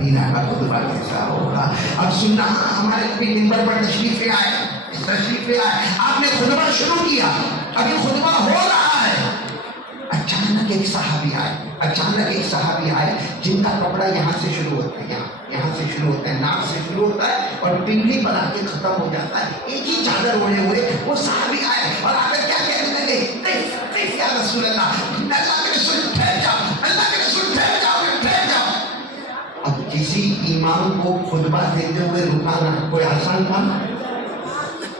مدینہ کا خطبہ کیسا ہوگا؟ اب سننا، ہمارے نبی منبر پر تشریف لے آئے، آپ نے خطبہ شروع کیا، ابھی خطبہ ہو رہا ہے، اچانک ایک صحابی آئے جن کا کپڑا یہاں سے شروع ہوتا ہے، یہاں سے شروع ہوتا ہے، ناک سے شروع ہوتا ہے اور پنڈلی پر آ کے ختم ہو جاتا ہے، ایک ہی چادر اوڑھے ہوئے وہ صحابی آئے اور آ کر کیا کہنے لگے؟ کیف یا رسول اللہ، اللہ کے رسول ٹھہر جاؤ، اللہ کے رسول ٹھہر جاؤ۔ اب کسی امام کو خطبہ دیتے ہوئے رکانا کوئی آسان کام؟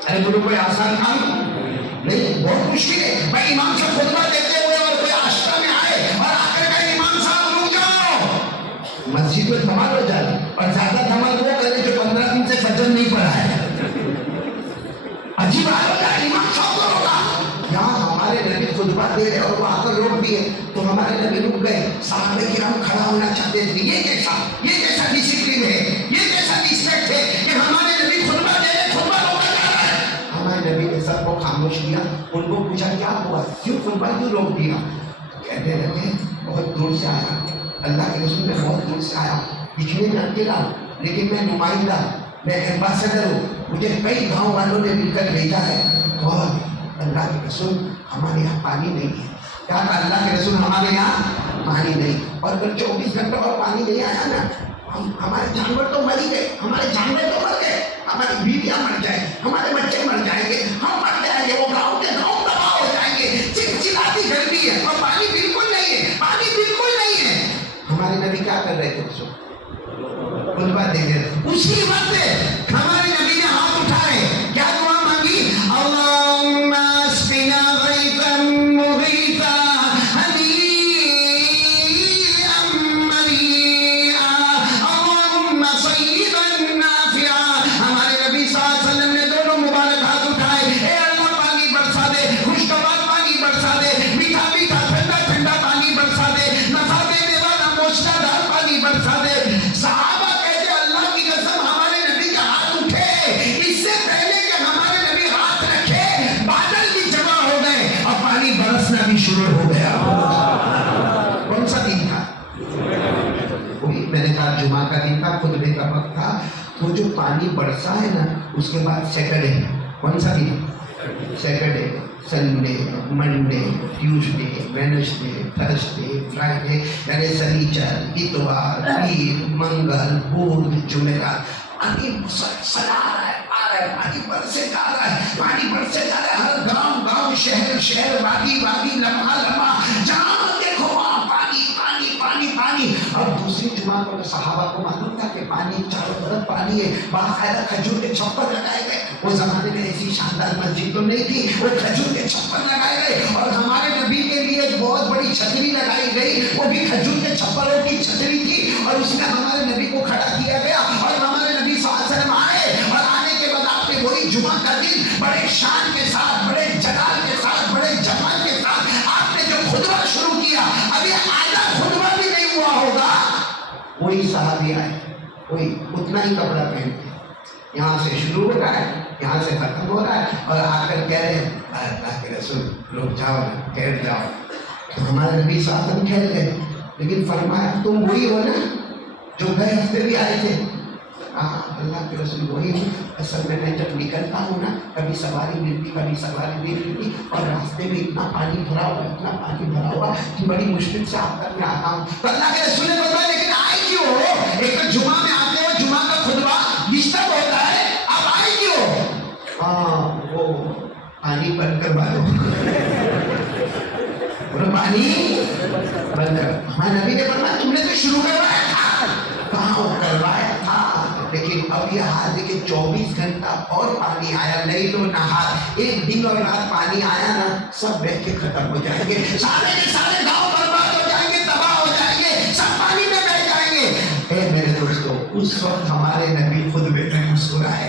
ارے بولو، کوئی آسان کام نہیں، بہت مشکل ہے بھائی۔ امام سے خطبہ دیتے ہوئے اور کوئی آشرا میں آئے اور آ کر کہے امام صاحب رک جاؤ، مسجد میں دھمال ہو جائے، اور زیادہ دھمال وہ کرے جو 15 دن سے فجر نہیں پڑھا ہے، عجیب حال ہو جائے، امام صاحب کو روکا۔ یہاں ہمارے نبی خطبہ دے رہے اور وہ آ کر روک دیے تو ہمارے نبی رک گئے، صحابہ کرام کھڑا ہونا چاہتے تھے، یہ کیسا ڈسپلن ہے، یہ کیسا ریسپیکٹ ہے کہ ہمارے نبی خطبہ دے رہے، خطبہ روکا جا رہا ہے۔ ہمارے نبی نے سب کو خاموش کیا، ان کو پوچھا کیا ہوا، کیوں خطبہ کیوں روک دیا؟ کہنے لگے بہت دور سے آیا، اللہ کے رسول میں بہت دور سے آیا، دکھنے میں اکیلا ہوں لیکن میں نمائندہ، میں ایمبیسڈر ہوں، مجھے کئی گاؤں والوں نے مل کر بھیجا ہے، اور اللہ کے رسول ہمارے یہاں پانی نہیں ہے۔ کیا کہا اللہ کے رسول؟ ہمارے یہاں پانی نہیں، اور اگر 24 گھنٹہ اور پانی نہیں آیا نا، ہمارے جانور تو مر ہی گئے، ہماری بیویاں مر جائیں، ہمارے بچے مر جائیں گے، ہم مر جائیں گے، وہ گاؤں کے گاؤں تباہ ہو جائیں گے، چلچلاتی گرمی ہے اور پانی بالکل نہیں ہے، ہمارے نبی کیا کر رہے تھے؟ اس وقت خطبہ دے رہے، اسی وقت ہمارے نبی نے ہاتھ اٹھائے، کیا دعا مانگی؟ اللہم اسقنا غیثا مغیثا ہنیئا مریئا اللہم صیبا نافعا۔ ہمارے نبی صلی اللہ علیہ وسلم نے دونوں مبارک ہاتھ اٹھائے، اے اللہ پانی برسا دے، خوشگوار پانی برسا دے، میٹھا میٹھا ٹھنڈا ٹھنڈا پانی برسا دے، نفع دینے والا موشنا دار پانی برسا دے۔ صحابہ کہتے اللہ کی قسم ہمارے نبی کے ہاتھ اٹھے، اس سے پہلے کہ ہمارے نبی ہاتھ رکھے بادل بھی جمع ہو گئے اور پانی برسنا بھی شروع ہو گیا۔ کون سا دن تھا؟ وہی میں نے کہا جمعہ کا دن تھا، خطبے کا وقت تھا، تو جو پانی برسا ہے نا اس کے بعد سیٹرڈے، کون سا دن؟ Saturday, Sunday, Monday, Tuesday, Wednesday, Thursday, Friday, یعنی سنیچر، اتوار، پیر، منگل، بدھ، جمعرات، پانی مسلسل آ رہا ہے، پانی برسے جا رہا ہے، ہر گاؤں شہر، وادی، لمحہ جہاں دیکھو وہاں پانی۔ اور دوسری جمعہ کو صحابہ کو معلوم تھا کہ پانی چاروں طرف پانی ہے، باقاعدہ کھجور کے چھپر لگائے گئے، وہ زمانے میں ایسی شاندار مسجد تو نہیں تھی، وہ کھجور کے چھپر لگائے گئے، اور ہمارے نبی کے لیے ایک بہت بڑی چھتری لگائی گئی، وہ بھی کھجور کے چھپروں کی چھتری تھی، اور اس میں ہمارے نبی کو کھڑا کیا گیا، اور ہمارے نبی صلی اللہ علیہ وسلم آئے، اور آنے کے بعد آپ نے وہی جمعہ کا دن بڑے شان کے ساتھ، بڑے جلال کے ساتھ، بڑے جمال کے ساتھ آپ نے جو خطبہ شروع کیا، ابھی آدھا خطبہ بھی نہیں ہوا ہوگا، وہی صحابی آئے، وہی اتنا ہی کپڑا پہنتے، یہاں سے شروع ہو رہا ہے، یہاں سے ختم ہو رہا ہے، اور آ کر کہہ رہے ہیں اللہ کے رسول رک جاؤ، ٹھہر جاؤ۔ تو ہمارے نبی صلی اللہ علیہ وسلم ٹھہر گئے، لیکن فرمایا تم وہی ہو نا جو گئے ہفتے بھی آئے تھے؟ اللہ کے رسول وہی ہوں، اصل میں جب نکلتا ہوں نا کبھی سواری ملتی کبھی سواری نہیں ملتی، اور راستے میں اتنا پانی بھرا ہوا کہ بڑی مشکل سے آپ تک میں آتا ہوں۔ تو اللہ کے رسول نے بتایا لیکن آئے کیوں ہو؟ ایک تو جمعہ میں آتے ہو، جمعہ کا خطبہ ڈسٹرب ہوتا ہے، آپ آئے کیوں؟ وہ پانی بند کروا دو، پانی بند کر۔ ہمارے نبی نے فرمایا تم نے تو شروع کروایا تھا، کہاں کروایا تھا، لیکن اب یہ حال ہے کہ 24 گھنٹہ اور پانی آیا، لیل و نہار، ایک دن اور رات پانی آیا نا، سب بہہ کے ختم ہو جائیں گے، سارے کے سارے گاؤں برباد ہو جائیں گے، تباہ ہو جائیں گے، سب پانی میں بہہ جائیں گے۔ اے میرے دوستو، اس وقت ہمارے نبی خطبے میں مسکرائے،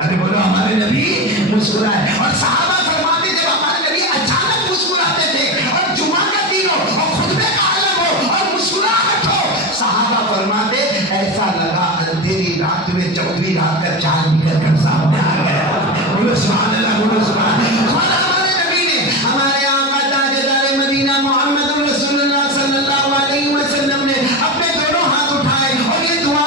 ارے بولو ہمارے نبی مسکرائے، اور صحابہ فرماتے جب ہمارے نبی اچانک مسکراتے تھے، اور جمعہ کا دن ہو اور خطبے کا عالم ہو اور مسکراہٹ ہو، صحابہ فرماتے ایسا لگا اندھیری رات میں 14ویں رات کا چاند نکل کر سامنے آ گیا۔ بولو سبحان اللہ، بولو سبحان اللہ۔ اور ہمارے نبی نے، ہمارے آقا تاجدار مدینہ محمد رسول اللہ صلی اللہ علیہ وسلم نے اپنے دونوں ہاتھ اٹھائے اور یہ دعا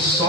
100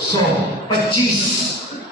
100, 25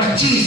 25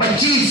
25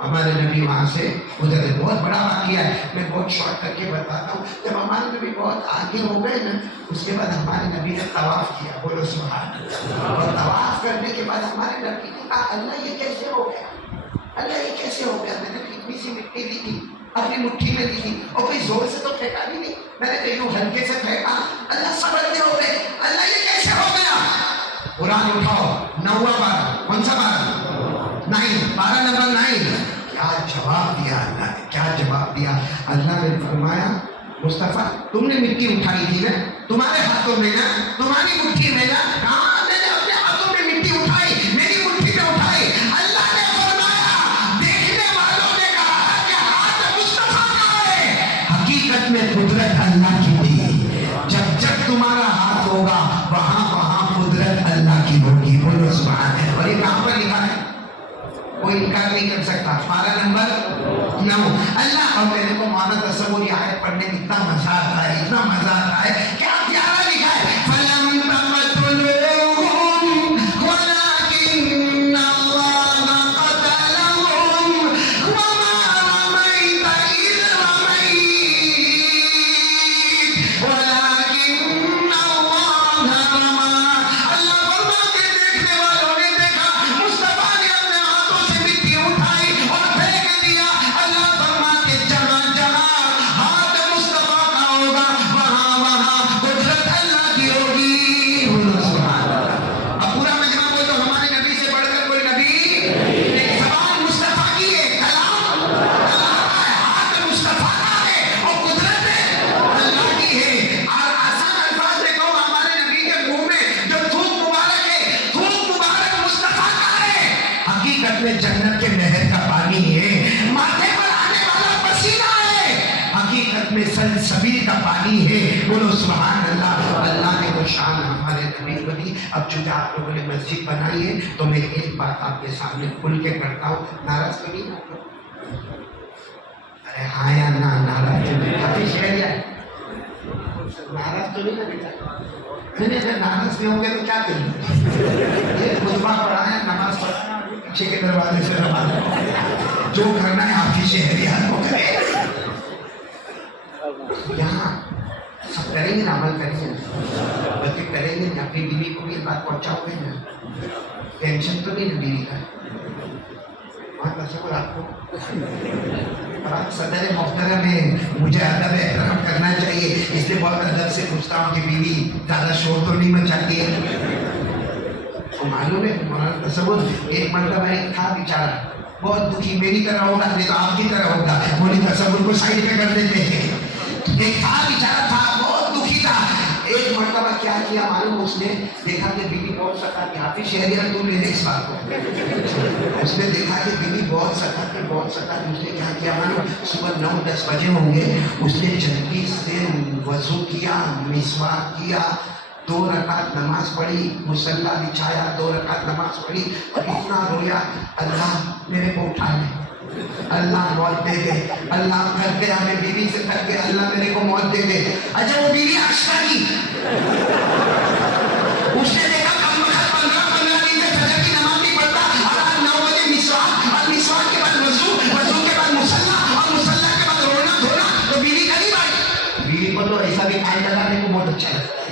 ہمارے نبی وہاں سے ادھر بہت بڑا واقعہ ہے، میں بہت شارٹ کر کے بتاتا ہوں. جب ہمارے نبی بہت آگے ہو گئے نا، اس کے بعد ہمارے نبی نے طواف کیا، بولو سبحان اللہ. اور طواف کرنے کے بعد ہمارے نبی نے کہا اللہ یہ کیسے ہو گیا، اللہ یہ کیسے ہو گیا. میں نے اتنی سی مٹی لی تھی، اپنی مٹھی میں لی تھی، اور کوئی زور سے تو پھینکا بھی نہیں، میں نے تو یوں ہلکے سے پھینکا. اللہ سمجھتے ہو گئے اللہ یہ کیسے ہو گیا. قرآن اٹھاؤ 9واں پارہ، کون سا پارہ؟ 9، پارہ نمبر 9. کیا جواب دیا اللہ نے، کیا جواب دیا. اللہ نے فرمایا مصطفیٰ تم نے مٹی اٹھائی تھی نا، تمہارے ہاتھوں میں نا، تمہاری مٹھی میں نا. کہاں میں نے اپنے ہاتھوں میں مٹی اٹھائی، میری مٹھی میں اٹھائی. اللہ نے فرمایا دیکھنے والوں نے کہا کہ ہاتھ مصطفیٰ کا ہے، حقیقت میں قدرت اللہ کی تھی. جب جب تمہارا ہاتھ ہوگا وہاں وہاں قدرت اللہ کی ہوگی. بولو سبحان. اور یہ کہاں پر لکھا ہے، کوئی انکار نہیں کر سکتا. پارہ نمبر 9. اللہ اور میرے کو مولانا تصور یہ آیت پڑھنے میں اتنا مزہ آتا ہے، اتنا مزہ آتا ہے. کیا پیارا لکھا ہے، فَلَمْ تَقْتُلُوهُمْ وَلَكِنَّ اللَّهَ قَتَلَهُمْ وَمَا رَمَيْتَ إِذْ رَمَيْتَ وَلَكِنَّ اللَّهَ رَمَىٰ. اللہ فرماتے دیکھنے والوں نے دیکھا مصطفیٰ نے اپنے ہاتھوں سے مٹی اٹھائی اور پھینک دیا. اللہ فرماتے جہاں جہاں ہاتھ مصطفیٰ کا ہوگا وہاں وہاں قدرت اللہ کی ہوگی. بولو سبحان اللہ. اب پورا مجمع بولو ہمارے نبی سے بڑھ کر کوئی نبی نہیں. زبان مصطفیٰ کی ہے، کلام اللہ کا ہے، ہاتھ مصطفیٰ کا ہے اور قدرت اللہ کی ہے. اور آسان الفاظ میں کہو ہمارے نبی کے منہ میں جو تھوک مبارک ہے، تھوک مبارک مصطفیٰ کا ہے. حقیقت میں جنت کے نہر کا پانی ہے، ماتھے پر آنے والا پسینہ ہے، حقیقت میں سلسبیل کا پانی ہے. بولو سبحان اللہ. اللہ نے وہ شان ہمارے نبی کو دی. اب چونکہ آپ لوگوں نے مسجد بنائی ہے تو میں ایک بات آپ کے سامنے کھل کے کرتا ہوں. ناراض تو نہیں ہوتے؟ ارے ہاں یا نہ، ناراض تو نہیں. حافظ شہریہ ہے، ناراض تو نہیں نا بیٹا. میں نے اگر ناراض نہیں ہوں گے تو کیا کریں؟ یہ خطبہ پڑھا ہے، نماز پڑھا ہے، پیچھے کے دروازے سے روانہ. جو کرنا ہے حافظ شہریہ کو کرے. یہاں سب کریں گے نا، عمل کریں گے نا، بلکہ کریں گے نا. اپنی بیوی کو بھی یہ بات پہنچاؤ گے نا. ٹینشن تو نہیں نا بیوی کا؟ وہاں تصور آپ کو. اور آپ صدر محترم ہے، مجھے ادب احترام کرنا چاہیے، اس لیے بہت ادب سے پوچھتا ہوں کہ بیوی زیادہ شور تو نہیں مچاتی ہے؟ تو معلوم ہے مولانا تصور ایک مرتبہ ایک تھا بیچارہ بہت دکھی، میری طرح ہوگا نہیں تو آپ کی طرح ہوگا، مولانا تصور کو سائڈ پہ کر دیتے ہیں. ایک تھا بیچارہ تھا بہت دکھی تھا. ایک مرتبہ کیا کیا معلوم، اس نے دیکھا کہ بیوی بہت سکاتی. حافظ شہریہ تو لے لے اس بات کو. اس نے دیکھا کہ بیوی بہت سکاتی، بہت سکاتی. اس نے کیا کیا معلوم، صبح 9-10 بجے ہوں گے، اس نے جلدی سے وضو کیا، مسواک کیا، 2 رکعت نماز پڑھی، مصلی بچھایا، 2 رکعت نماز پڑھی اور اتنا رویا اللہ میرے کو اٹھا لے، اللہ موت دے دے، اللہ تھک گیا، میں بیوی سے تھک گیا، اللہ میرے کو موت دے دے. اچھا وہ بیوی عشقہ کی، اس نے دیکھا کم وقت 15 دن سے فجر کی نماز نہیں پڑھتا، اور 9 بجے مسواک، اور مسواک کے بعد وضو، وضو کے بعد مصلی، اور مصلی کے بعد رونا دھونا. تو بیوی قریب آئی. بیوی کو تو ایسا بھی کھائے لگانے کو بہت اچھا لگتا ہے.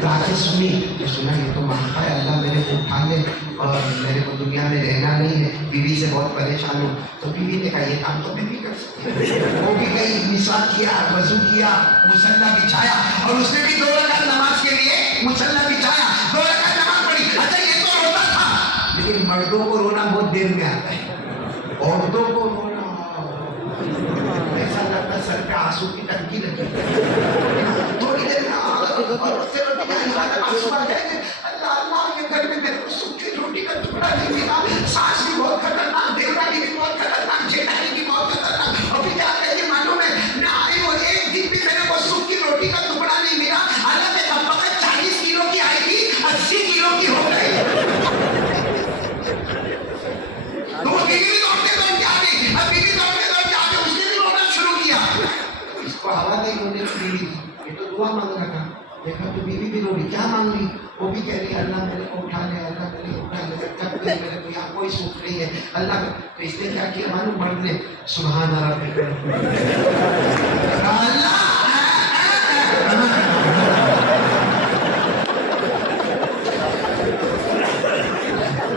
تو آ کے سنی تو سنا یہ تو مانگتا ہے اللہ میرے کو اٹھا لے اور میرے کو دنیا میں رہنا نہیں ہے، بیوی سے بہت پریشان ہوں. تو بیوی نے کہا یہ کام تو بیوی کر سکتی ہے. وہ بھی گئی، مسواک کیا، وضو کیا، مصلی بچھایا، اور اس نے بھی 2 رکعت نماز کے لیے مصلی بچھایا، 2 رکعت نماز پڑھی. اچھا یہ تو روتا تھا، لیکن مردوں کو رونا بہت دیر میں آتا ہے، عورتوں کو رونا ایسا لگتا ہے سر پہ آنسو کی ٹنکی لگی. تھوڑی دیر میں اللہ اللہ کے گھر میں میرے کو سوکھی روٹی کا ٹکڑا نہیں ملا. ساس بھی بہت خطرناک، دیورالی بھی بہت خطرناک، جیٹھانی بھی بہت خطرناک. اور پھر کیا کہتے معلوم ہے، میں آئی اور ایک دن بھی میرے کو سوکھی روٹی کا ٹکڑا نہیں ملا. اللہ میں اب وقت 40 کلو کی آئی تھی 80 کلو کی ہو گئی. تو وہ بیوی دوڑتے دوڑتے آ گئی. اب بیوی دوڑتے دوڑتے آ گئی، اس نے بھی رونا شروع کیا. اس کو ہوا نہیں ہونے کی بیوی تھی، یہ تو دعا مانگ رہا تھا. دیکھا تو بیوی بھی رو رہی، کیا مانگ رہی؟ وہ بھی کہہ رہی اللہ میرے کو اٹھا لے، اللہ میرے کو اٹھا لے. میرے کو یہاں کوئی سکھ نہیں ہے اللہ کا. تو اس نے کیا کیا معلوم؟ مرد نے سبحان ربک اللہ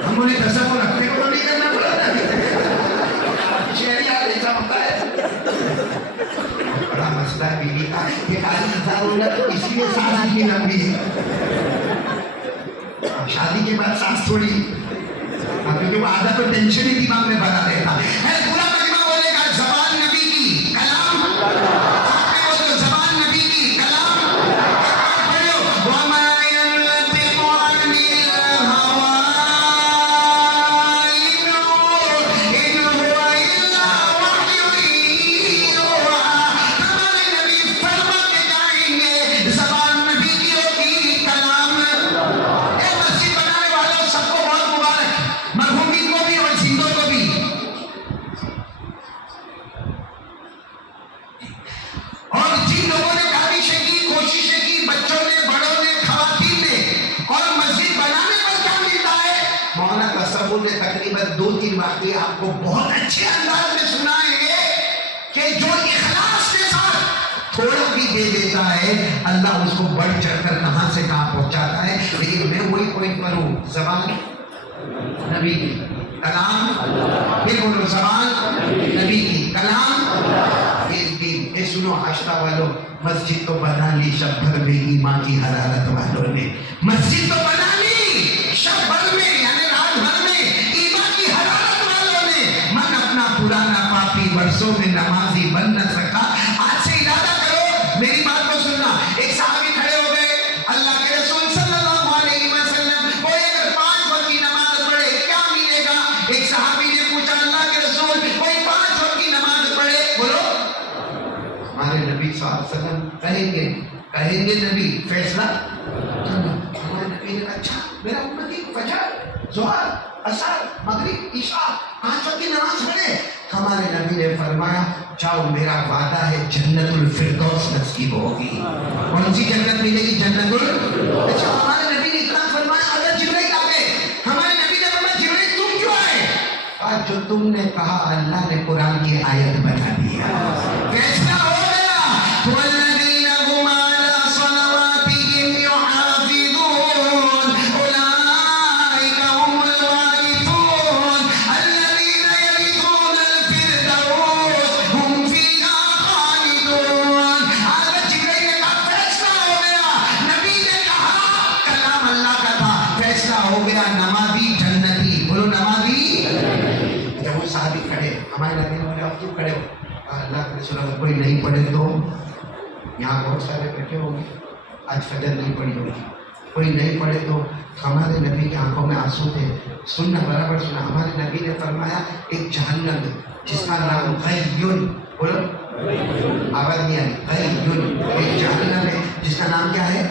ہم انہیں تصور رکھنے کو تو نہیں کرنا پڑا تھا. شہریار ایسا ہوتا ہے. بڑا مسئلہ ہے بیوی کا. یہ خالی انسان ہوگا تو اس لیے سانس اتنی لمبی ہے. شادی کے بعد سانس تھوڑی کیونکہ وہ آدھا تو ٹینشن ہی دماغ میں بنا رہتا ہے. پورا کلمہ بولے گا زبان نبی کی کلام. زبان نبی کی کلام. پڑھو وما ينطق عن الهوى إن هو إلا وحي يوحى. ہمارے نبی فرما کے جائیں گے زبان نبی کی ہوگی کلام. مسجد بنانے والوں سب کو بہت مبارک. مرحومین کو بھی اور زندوں کو بھی. اور جن لوگوں نے کاوشیں کی, کوششیں کی, بچوں نے, بڑوں نے, خواتین نے, اور مسجد بنانے پر کیا ملتا ہے. مولانا تصور نے تقریباً 2-3 واقعے آپ کو بہت اچھے انداز میں سنائیں گے کہ جو اخلاص کے ساتھ تھوڑا بھی دے دیتا ہے اللہ اس کو بڑھ چڑھ کر کہاں سے کہاں پہنچاتا ہے. لیکن میں وہی پوائنٹ پر ہوں, زبان نبی کی کلام. پھر بولو زبان نبی کی کلام. یہ سنو آشتا والوں, مسجد تو بنا لی شب بھر میں ایمان کی حرارت والوں نے. مسجد تو بنا لی شب بھر میں یعنی رات بھر میں ایمان کی حرارت والوں نے. من اپنا پرانا پاپی برسوں میں نمازی بن نہ سکا. آج سے ارادہ کرو, میری بات کو سننا. ایک صحابی کھڑے ہو گئے, اللہ کے رسول صلی اللہ علیہ وسلم کوئی اگر 5 وقت کی نماز پڑھے کیا ملے گا. ایک صحابی نے پوچھا اللہ کے رسول کوئی 5 وقت کی نماز پڑھے, بولو ہمارے نبی صلی اللہ علیہ وسلم کہیں گے نبی فیصلہ. ہمارے نبی نے کہا اچھا میرا امتی فجر ظہر عصر مغرب عشاء 5 وقت کی نماز پڑھے. ہمارے نبی نے فرمایا جاؤ میرا وعدہ ہے جنت الفردوس نصیب ہوگی. کون سی جنت ملے گی؟ جنت الفردوس. اچھا ہمارے نبی نے اتنا فرمایا. اگر جبرائیل آ گئے, ہمارے نبی نے فرمایا جبرائیل تم کیوں آئے؟ آج جو تم نے کہا اللہ نے قرآن کی آیت بنا دیا. فیصلہ ہو گیا. والذین هم علی صلواتهم یحافظون اولئک هم الوارثون الذین یرثون الفردوس هم فیہا خالدون. حضرت جبرائیل نے کہا فیصلہ ہو گیا. نبی نے کہا کلام اللہ کا تھا, فیصلہ ہو گیا. نمازی جنتی, بولو نمازی. جب وہ صحابی کھڑے, ہمارے نبی نے بولا آپ کیوں کھڑے ہو؟ اللہ کے رسول اگر کوئی نہیں پڑھے تو یہاں بہت سارے بیٹھے ہوں گے, آج فجر نہیں پڑھی ہوگی. کوئی نہیں پڑھے تو ہمارے نبی کی آنکھوں میں آنسو تھے. سننا برابر سننا. ہمارے نبی نے فرمایا ایک جہنم جس کا نام غیون, بولو آواز نہیں آئی, غیون. ایک جہنم ہے جس کا نام کیا ہے؟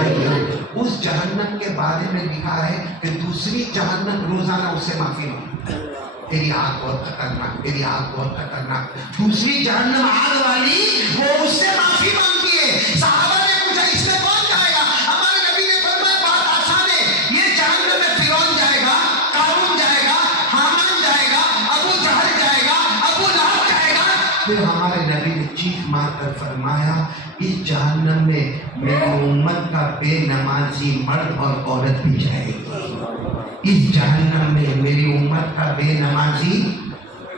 غیون. اس جہنم کے بارے میں لکھا ہے کہ دوسری جہنم روزانہ اس سے معافی مانگتی. تیری آگ بہت خطرناک, تیری آگ بہت خطرناک. دوسری جہنم آگ والی وہ اس سے معافی مانگتی ہے. صحابہ نے پوچھا اس میں کون جائے گا؟ ہمارے نبی نے فرمایا بات آسان ہے. یہ جہنم میں فرعون جائے گا, قارون جائے گا, حامان جائے گا, ابو جہل جائے گا, ابو لہب جائے گا. پھر ہمارے نبی نے چیخ مار کر فرمایا اس جہنم میں میری امت کا بے نمازی مرد اور عورت بھی جائے گی. اس جہنم میں میری امت کا بے نمازی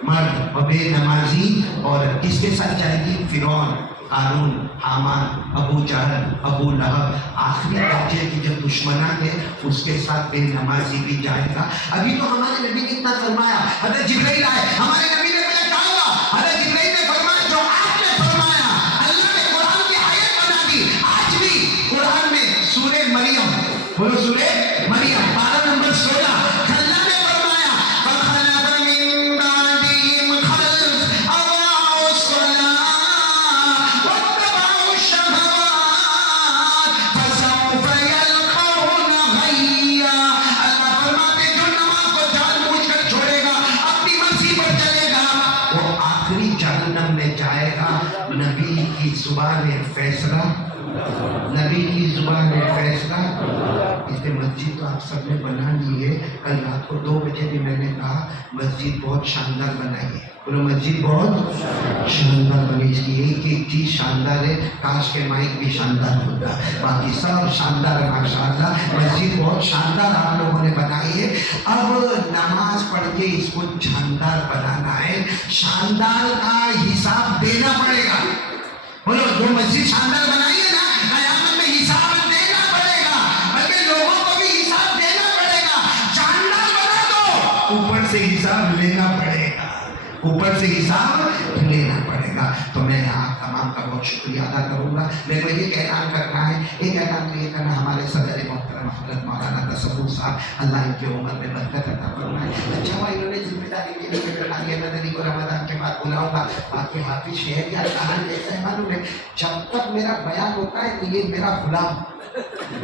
مرد اور بے نمازی عورت کس کے ساتھ جائے گی؟ فرعون, قارون, حامان, ابو جہل, ابو لہب. آخری درجے کی جو دشمنان ہے اس کے ساتھ بے نمازی بھی جائے گا. ابھی تو ہمارے نبی نے اتنا فرمایا. حضرت جبرائیل آئے, ہمارے نبی نے پہلے کہا ہوا. حضرت جبرائیل نے فرمایا جو آپ نے فرمایا اللہ نے قرآن کی آیت بنا دی. آج بھی قرآن میں سورہ مریم, بولو سورہ مریم 12 نمبر 16, اللہ نے فرمایا فخلف من بعدهم خلف اضاعوا الصلاة واتبعوا الشهوات فسوف يلقون غيا. اللہ فرماتے جو نماز کو جان بوجھ کر چھوڑے گا, اپنی مرضی پر چلے گا, وہ آخری جہنم میں جائے گا. نبی کی زبان فیصلہ, نبی کی زبان فیصلہ. اس کے مسجد تو آپ سب نے بنا لی ہے. کل رات کو 2 بجے بھی میں نے کہا مسجد بہت شاندار بنائی ہے. بولو مسجد بہت شاندار بنی. اس کی ایک چیز شاندار ہے, کاش کے مائک بھی شاندار ہوتا, باقی سب شاندار ہے ماشاءاللہ. مسجد بہت شاندار آپ لوگوں نے بنائی ہے. اب نماز پڑھ کے اس کو شاندار بنانا ہے. شاندار کا حساب دینا پڑے گا. بولو جو مسجد شاندار بنائی ہے نا, قیامت میں حساب دینا پڑے گا, بلکہ لوگوں کو بھی حساب دینا پڑے گا. شاندار بنا دو, اوپر سے حساب لینا پڑے گا, اوپر سے حساب لینا پڑے گا. تو میں آپ تمام کا بہت شکریہ ادا کروں گا. میرے کو ایک اعلان کرنا ہے, ایک اعلان تو یہ کرنا, ہمارے صدر محترم حضرت مولانا تصوف صاحب, اللہ ان کی عمر میں برکت عطا فرمائے. اچھا وہ انہوں نے ذمہ داری کے لیے بٹھانی ہے. مدنی کو رمضان کے بعد بلاؤں گا. باقی حافظ شہر یا کہاں کیسے ہے معلوم ہے, جب تک میرا بیان ہوتا ہے تو یہ میرا غلام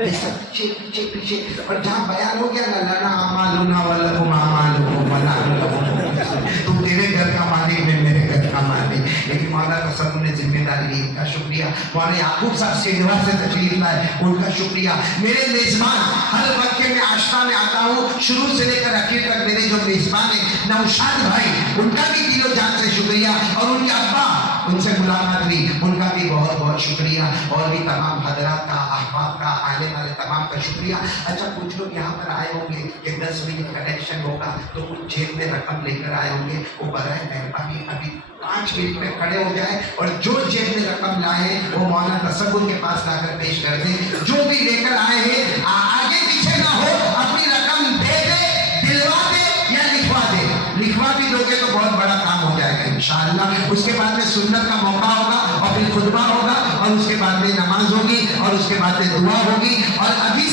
ایسا پیچھے پیچھے پیچھے, اور جہاں بیان ہو گیا نا لنا اعمالنا ولکم اعمالکم ولا نعلم, تم تیرے گھر کا مالک, میں میرے گھر کا مالک. لیکن مولانا تصوف نے ذمہ داری لی, ان کا شکریہ. مولانا یعقوب صاحب سینوار سے تشریف لائے, ان کا شکریہ. میرے میزبان ہر وقت کے میں آشنا میں آتا ہوں, شروع سے لے کر آخر تک میرے جو میزبان ہیں نوشاد بھائی, ان کا بھی دل و جان سے شکریہ. اور ان کے ابا, ان سے ملاقات ہوئی, ان کا بھی بہت بہت شکریہ. اور بھی تمام حضرات کا, احباب کا, آنے والے تمام کا شکریہ. اچھا کچھ لوگ یہاں پر آئے ہوں گے کہ 10 منٹ کنیکشن ہوگا تو کچھ جیب میں رقم لے کر آئے ہوں گے, وہ برائے مہربانی ابھی 5 منٹ میں کھڑے ہو جائے, اور جو جیب میں رقم لائے وہ مولانا تصوف کے پاس لا کر پیش کر دیں. جو بھی لے کر آئے ہیں آگے پیچھے نہ ہو, اپنی رقم دے دے, دلوا دے یا لکھوا دے. لکھوا بھی دو گے تو بہت بڑا کام ہو جائے گا انشاءاللہ. اس کے بعد میں سنت کا موقع ہوگا, اور پھر خطبہ ہوگا, اور اس کے بعد میں نماز ہوگی, اور اس کے بعد میں دعا ہوگی. اور ابھی